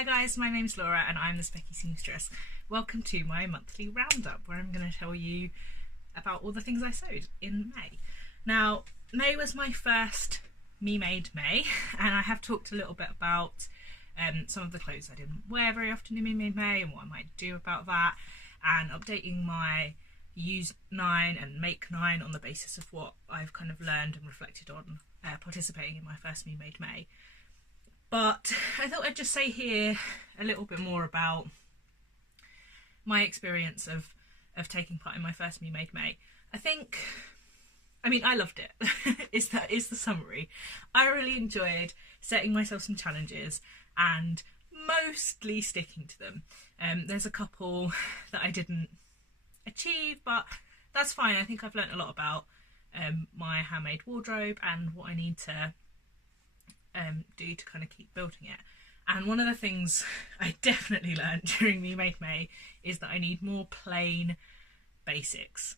Hi guys, my name's Laura and I'm the Specky Seamstress. Welcome to my monthly roundup where I'm going to tell you about all the things I sewed in May. Now, May was my first me-made May, and I have talked a little bit about some of the clothes I didn't wear very often in me-made May and what I might do about that, and updating my use 9 and make 9 on the basis of what I've kind of learned and reflected on participating in my first me-made May. But I thought I'd just say here a little bit more about my experience of taking part in my first me-made May. I loved it, is the summary. I really enjoyed setting myself some challenges and mostly sticking to them. There's a couple that I didn't achieve, but that's fine. I think I've learnt a lot about my handmade wardrobe and what I need to do to kind of keep building it. And one of the things I definitely learned during me-made May is that I need more plain basics,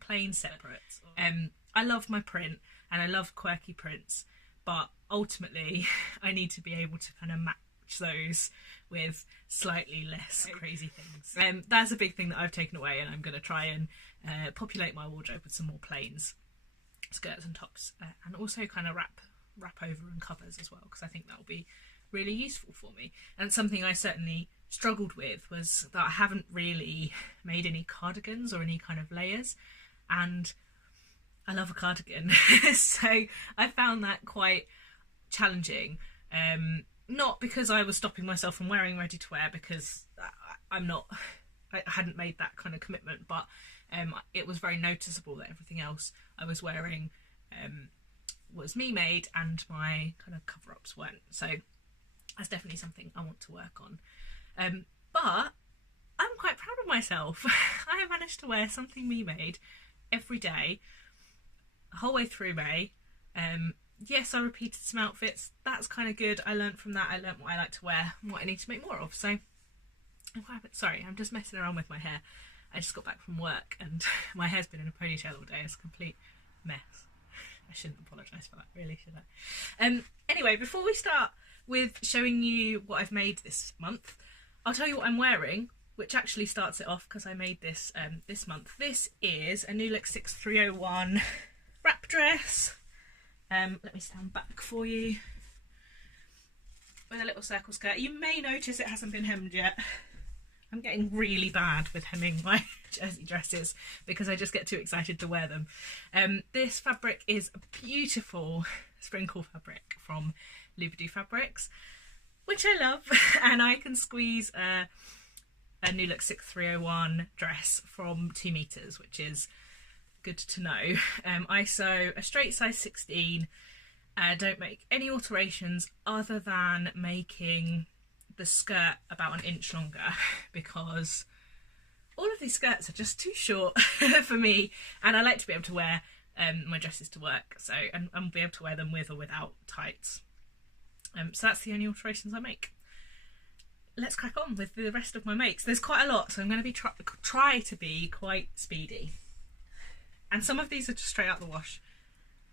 plain separates. I love my print and I love quirky prints, but ultimately I need to be able to kind of match those with slightly less crazy things. That's a big thing that I've taken away, and I'm going to try and populate my wardrobe with some more plains, skirts and tops, and also kind of wrap over and covers as well, because I think that will be really useful for me. And something I certainly struggled with was that I haven't really made any cardigans or any kind of layers, and I love a cardigan so I found that quite challenging, not because I was stopping myself from wearing ready to wear, because I hadn't made that kind of commitment, but it was very noticeable that everything else I was wearing was me made and my kind of cover-ups weren't. So that's definitely something I want to work on. But I'm quite proud of myself. I have managed to wear something me made every day, the whole way through May. Yes, I repeated some outfits. That's kind of good. I learned from that. I learned what I like to wear and what I need to make more of. So I'm quite, sorry, I'm just messing around with my hair. I just got back from work and my hair's been in a ponytail all day. It's a complete mess. I shouldn't apologise for that, really, should I? Anyway, before we start with showing you what I've made this month, I'll tell you what I'm wearing, which actually starts it off because I made this this month. This is a New Look 6301 wrap dress. Let me stand back for you. With a little circle skirt. You may notice it hasn't been hemmed yet. I'm getting really bad with hemming my jersey dresses because I just get too excited to wear them. This fabric is a beautiful sprinkle fabric from Lubidu Fabrics, which I love, and I can squeeze a New Look 6301 dress from 2 meters, which is good to know. I sew a straight size 16. Don't make any alterations other than making the skirt about an inch longer, because all of these skirts are just too short for me, and I like to be able to wear my dresses to work, so and be able to wear them with or without tights. So that's the only alterations I make. Let's crack on with the rest of my makes. There's quite a lot, so I'm going to be try to be quite speedy. And some of these are just straight out the wash.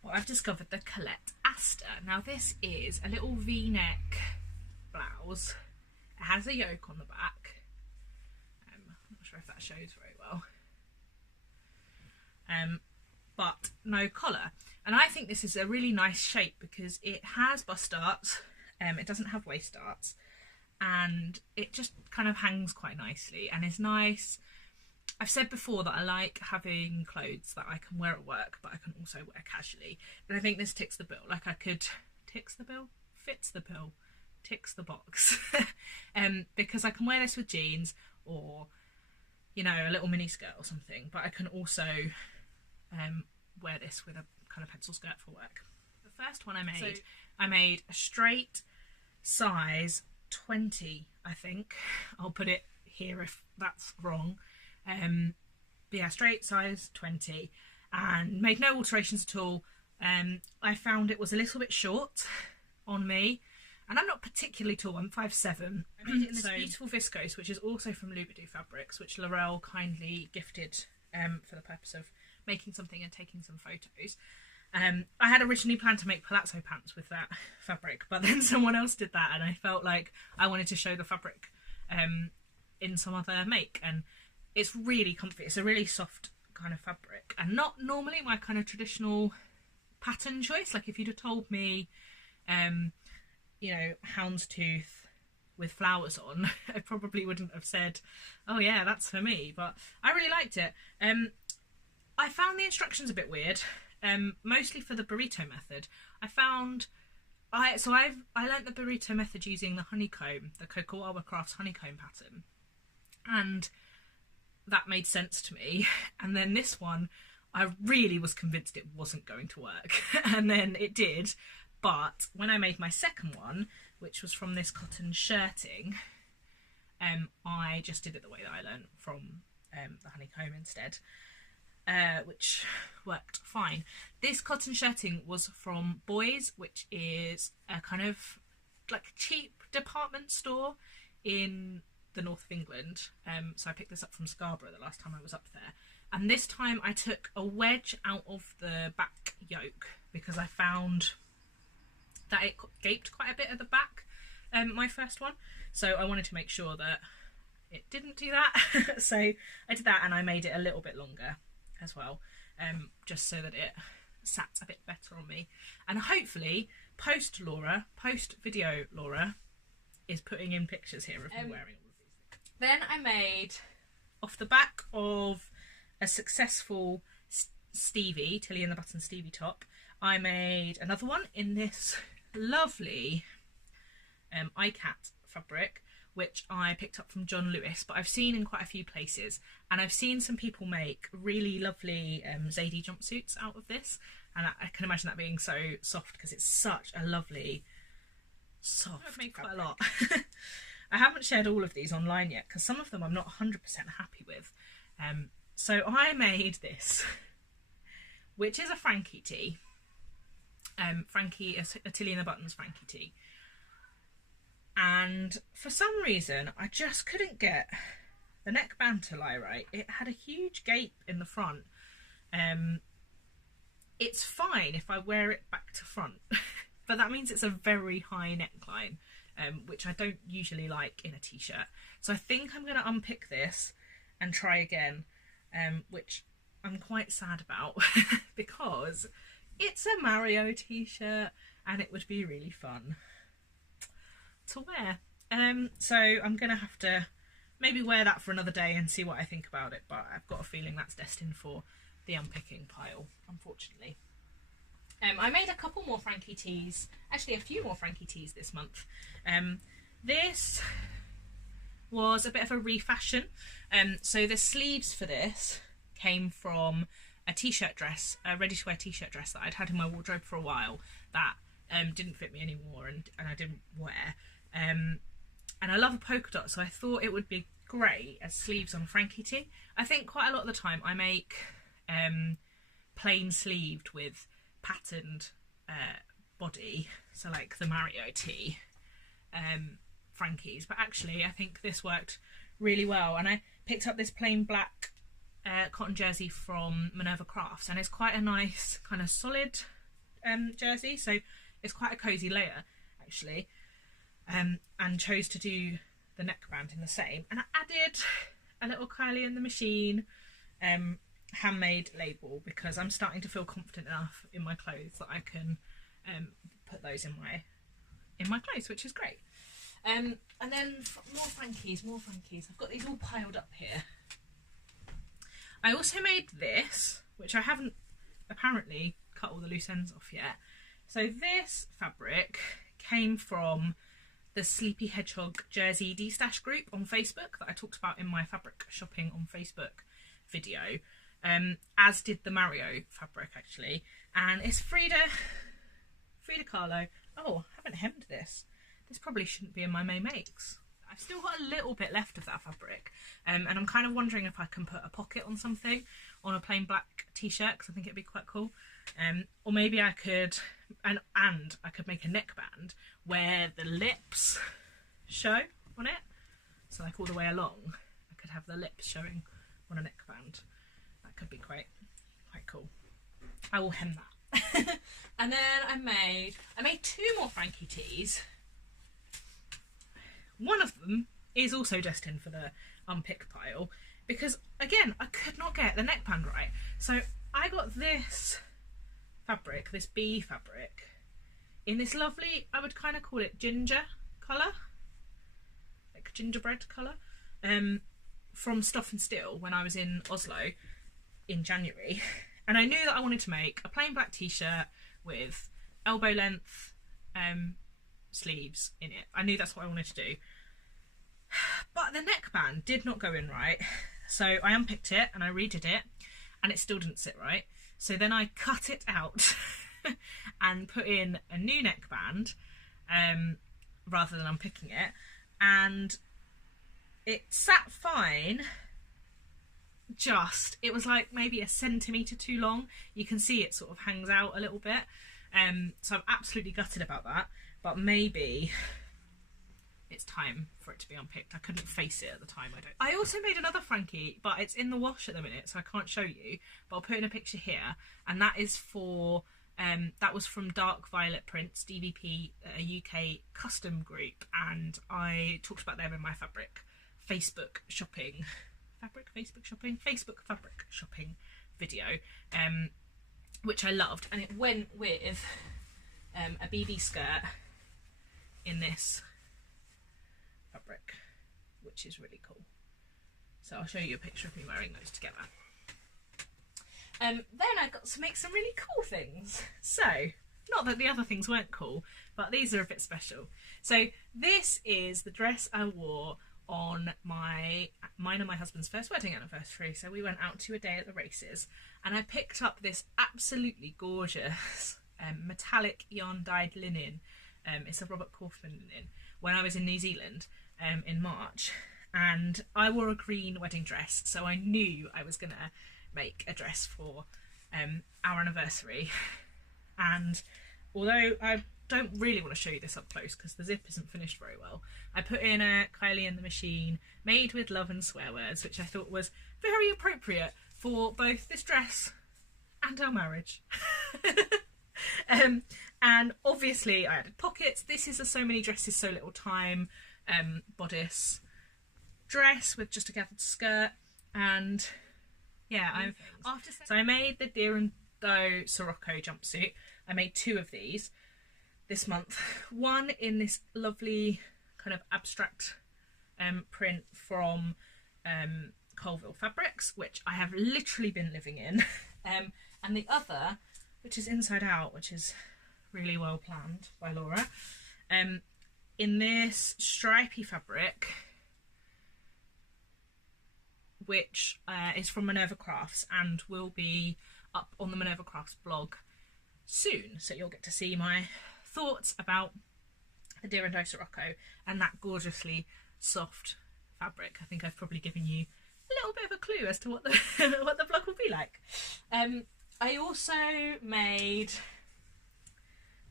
Well, I've discovered the Colette Aster. Now this is a little V-neck blouse. It has a yoke on the back. I'm not sure if that shows very well. But no collar. And I think this is a really nice shape because it has bust darts, it doesn't have waist darts, and it just kind of hangs quite nicely and is nice. I've said before that I like having clothes that I can wear at work, but I can also wear casually. And I think this ticks the bill. Like I could, ticks the bill? Fits the bill. Ticks the box. Because I can wear this with jeans or, you know, a little mini skirt or something, but I can also wear this with a kind of pencil skirt for work. The first one I made a straight size 20, I think. I'll put it here if that's wrong. But yeah, straight size 20, and made no alterations at all. I found it was a little bit short on me, and I'm not particularly tall. I'm 5'7". I made it in this beautiful viscose, which is also from Lubidu Fabrics, which Laurel kindly gifted for the purpose of making something and taking some photos. I had originally planned to make palazzo pants with that fabric, but then someone else did that, and I felt like I wanted to show the fabric in some other make, and it's really comfy. It's a really soft kind of fabric, and not normally my kind of traditional pattern choice. Like if you'd have told me, you know, houndstooth with flowers on, I probably wouldn't have said, oh yeah, that's for me, but I really liked it. I found the instructions a bit weird, mostly for the burrito method. I learnt the burrito method using the honeycomb, the Cocoa Crafts honeycomb pattern, and that made sense to me. And then this one, I really was convinced it wasn't going to work, and then it did. But when I made my second one, which was from this cotton shirting, I just did it the way that I learnt from the honeycomb instead, which worked fine. This cotton shirting was from Boys, which is a kind of like cheap department store in the north of England. So I picked this up from Scarborough the last time I was up there. And this time I took a wedge out of the back yoke because I found that it gaped quite a bit at the back, my first one. So I wanted to make sure that it didn't do that. So I did that, and I made it a little bit longer as well, just so that it sat a bit better on me. And hopefully post video Laura is putting in pictures here of me wearing all of these things. Then I made, off the back of a successful Stevie, Tilly and the Button Stevie top, I made another one in this lovely iCat fabric, which I picked up from John Lewis, but I've seen in quite a few places, and I've seen some people make really lovely Zadie jumpsuits out of this, and I can imagine that being so soft because it's such a lovely soft. I've made quite a lot. I haven't shared all of these online yet because some of them I'm not 100% happy with. So I made this, which is a Frankie tee. A Tilly and the Buttons Frankie tee. And for some reason, I just couldn't get the neckband to lie right. It had a huge gape in the front. It's fine if I wear it back to front, but that means it's a very high neckline, which I don't usually like in a t-shirt. So I think I'm going to unpick this and try again, which I'm quite sad about because it's a Mario t-shirt and it would be really fun to wear. So I'm gonna have to maybe wear that for another day and see what I think about it, but I've got a feeling that's destined for the unpicking pile, unfortunately. I made a couple more Frankie tees, actually a few more Frankie tees this month. This was a bit of a refashion. So the sleeves for this came from a t-shirt dress, a ready-to-wear t-shirt dress that I'd had in my wardrobe for a while that didn't fit me anymore and I didn't wear. And I love a polka dot, so I thought it would be great as sleeves on a Frankie tee. I think quite a lot of the time I make plain sleeved with patterned body, so like the Mario tee Frankies, but actually I think this worked really well. And I picked up this plain black cotton jersey from Minerva Crafts, and it's quite a nice kind of solid jersey, so it's quite a cozy layer actually, and chose to do the neckband in the same, and I added a little Kylie in the Machine handmade label because I'm starting to feel confident enough in my clothes that I can put those in my clothes, which is great. And then more Frankies. I've got these all piled up here. I also made this, which I haven't apparently cut all the loose ends off yet. So this fabric came from the Sleepy Hedgehog Jersey D-Stash group on Facebook that I talked about in my fabric shopping on Facebook video, as did the Mario fabric actually. And it's Frida Kahlo. Oh, I haven't hemmed this. This probably shouldn't be in my May Makes. I've still got a little bit left of that fabric, and I'm kind of wondering if I can put a pocket on something on a plain black t-shirt because I think it'd be quite cool. Or maybe I could, and I could make a neckband where the lips show on it, so like all the way along I could have the lips showing on a neckband. That could be quite cool. I will hem that. And then I made 2 more Frankie tees. One of them is also destined for the unpick pile because, again, I could not get the neckband right. So I got this fabric, this bee fabric, in this lovely, I would kind of call it ginger colour, like gingerbread colour, from Stuff and Steel when I was in Oslo in January. And I knew that I wanted to make a plain black t-shirt with elbow length sleeves in it. I knew that's what I wanted to do. But the neckband did not go in right. So I unpicked it and I redid it and it still didn't sit right. So then I cut it out and put in a new neckband rather than unpicking it. And it sat fine. It was like maybe a centimetre too long. You can see it sort of hangs out a little bit. So I'm absolutely gutted about that. But maybe it's time for it to be unpicked. I couldn't face it at the time. I also made another Frankie, but it's in the wash at the minute, so I can't show you. But I'll put in a picture here, and that is for that was from Dark Violet Prints, DVP, a UK custom group, and I talked about them in my Facebook fabric shopping video, which I loved, and it went with a BB skirt in this fabric, which is really cool. So I'll show you a picture of me wearing those together. Then I got to make some really cool things. So, not that the other things weren't cool, but these are a bit special. So this is the dress I wore on mine and my husband's first wedding anniversary. So we went out to a day at the races and I picked up this absolutely gorgeous metallic yarn dyed linen. It's a Robert Kaufman linen when I was in New Zealand in March, and I wore a green wedding dress, so I knew I was gonna make a dress for our anniversary. And although I don't really want to show you this up close because the zip isn't finished very well, I put in a Kylie and the Machine made with love and swear words, which I thought was very appropriate for both this dress and our marriage. And obviously I added pockets. This is a So Many Dresses So Little Time bodice dress with just a gathered skirt. And yeah, so I made the Deer and Doe Sirocco jumpsuit. I made 2 of these this month. One in this lovely kind of abstract print from Colville Fabrics, which I have literally been living in, and the other, which is inside out, which is really well planned by Laura, in this stripy fabric, which is from Minerva Crafts and will be up on the Minerva Crafts blog soon, so you'll get to see my thoughts about the Deer and Doe Sirocco and that gorgeously soft fabric. I think I've probably given you a little bit of a clue as to what the what the blog will be like. I also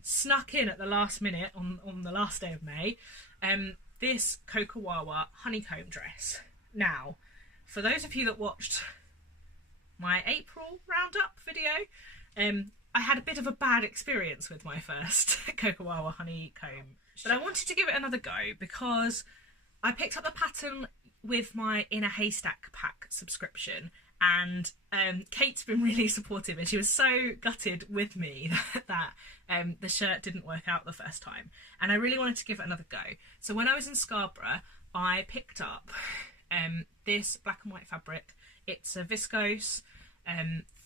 snuck in at the last minute on the last day of May, this Kokawawa honeycomb dress. Now, for those of you that watched my April Roundup video, I had a bit of a bad experience with my first Kokawawa honeycomb, but I wanted to give it another go because I picked up the pattern with my In a Haystack pack subscription, and Kate's been really supportive, and she was so gutted with me that the shirt didn't work out the first time, and I really wanted to give it another go. So when I was in Scarborough, I picked up this black and white fabric. It's a viscose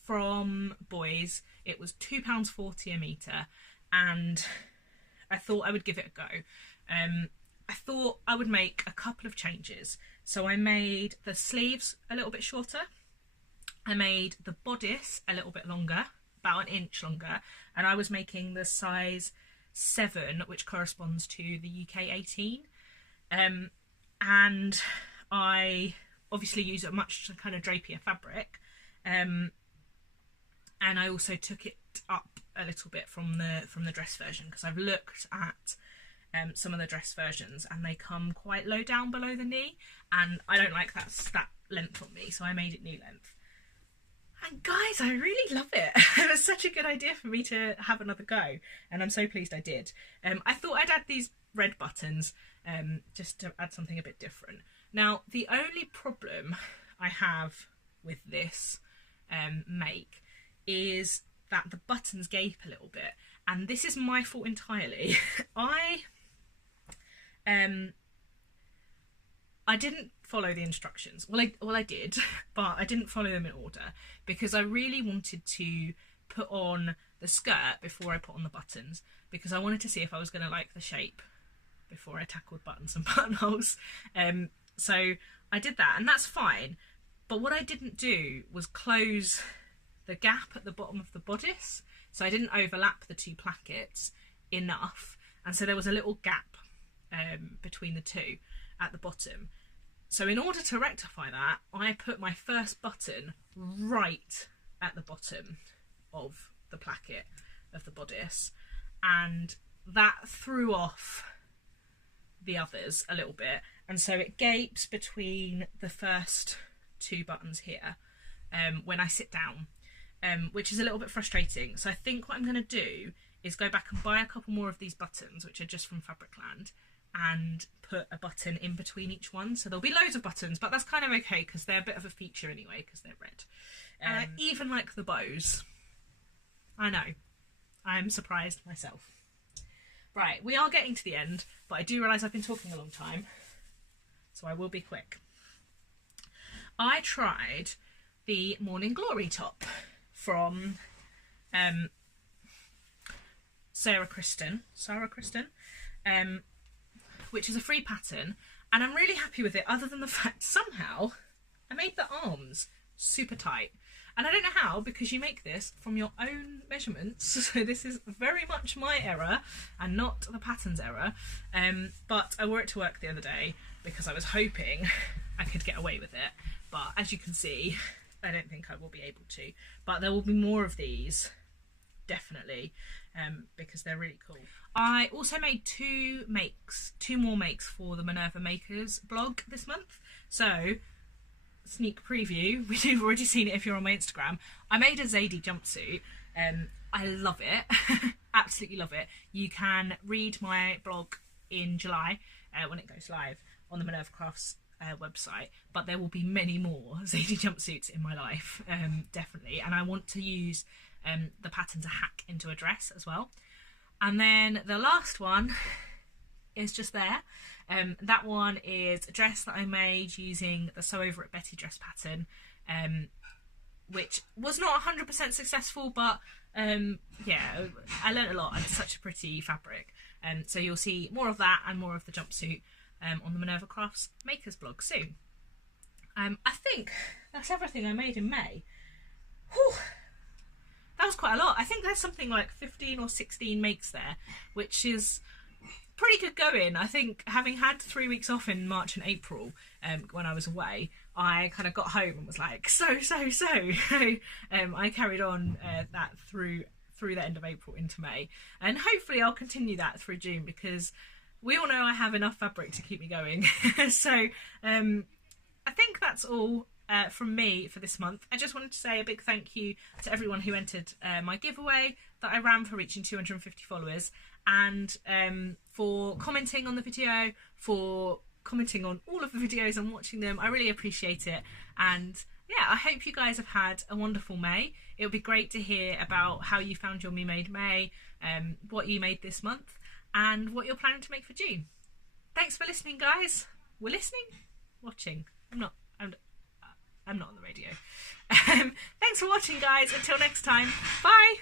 from Boys. It was £2.40 a metre, and I thought I would give it a go. I thought I would make a couple of changes. So I made the sleeves a little bit shorter. I made the bodice a little bit longer, about 1 inch longer, and I was making the size 7, which corresponds to the UK 18. And I obviously use a much kind of drapier fabric, and I also took it up a little bit from the dress version, because I've looked at some of the dress versions and they come quite low down below the knee, and I don't like that length on me, so I made it knee length. And guys, I really love it. I was such a good idea for me to have another go, and I'm so pleased I did. I thought I'd add these red buttons just to add something a bit different. Now, the only problem I have with this make is that the buttons gape a little bit, and this is my fault entirely. I didn't follow the instructions. Well, I did, but I didn't follow them in order because I really wanted to put on the skirt before I put on the buttons, because I wanted to see if I was going to like the shape before I tackled buttons and buttonholes. So I did that, and that's fine. But what I didn't do was close the gap at the bottom of the bodice, so I didn't overlap the two plackets enough, and so there was a little gap between the two at the bottom. So in order to rectify that, I put my first button right at the bottom of the placket of the bodice, and that threw off the others a little bit, and so it gapes between the first two buttons here when I sit down, which is a little bit frustrating. So I think what I'm going to do is go back and buy a couple more of these buttons, which are just from Fabricland, and put a button in between each one. So there'll be loads of buttons, but that's kind of okay because they're a bit of a feature anyway because they're red. And I even like the bows. I know, I'm surprised myself. Right, we are getting to the end, but I do realise I've been talking a long time, so I will be quick. I tried the Morning Glory top from Sarah Kristen, which is a free pattern, and I'm really happy with it, other than the fact somehow I made the arms super tight. And I don't know how, because you make this from your own measurements, so this is very much my error and not the pattern's error. But I wore it to work the other day because I was hoping I could get away with it. But as you can see, I don't think I will be able to. But there will be more of these, definitely, because they're really cool. I also made two more makes for the Minerva Makers blog this month. So, sneak preview, you've already seen it if you're on my Instagram. I made a Zadie jumpsuit. I love it. Absolutely love it. You can read my blog in July when it goes live on the Minerva Crafts website, but there will be many more Zadie jumpsuits in my life, definitely. And I want to use the pattern to hack into a dress as well. And then the last one is just there. That one is a dress that I made using the Sew Over It Betty dress pattern, which was not 100% successful, but yeah, I learned a lot, and it's such a pretty fabric. So you'll see more of that and more of the jumpsuit on the Minerva Crafts Makers blog soon. I think that's everything I made in May. Whew. That was quite a lot. I think there's something like 15 or 16 makes there, which is pretty good going. I think having had 3 weeks off in March and April when I was away, I kind of got home and was like, so. I carried on that through the end of April into May, and hopefully I'll continue that through June, because we all know I have enough fabric to keep me going. So I think that's all from me for this month. I just wanted to say a big thank you to everyone who entered my giveaway that I ran for reaching 250 followers, and for commenting on the video, for commenting on all of the videos and watching them. I really appreciate it, and yeah, I hope you guys have had a wonderful May. It would be great to hear about how you found your Me Made May, what you made this month, and what you're planning to make for June. Thanks for listening, guys. We're listening? Watching. I'm not on the radio. Thanks for watching, guys. Until next time. Bye.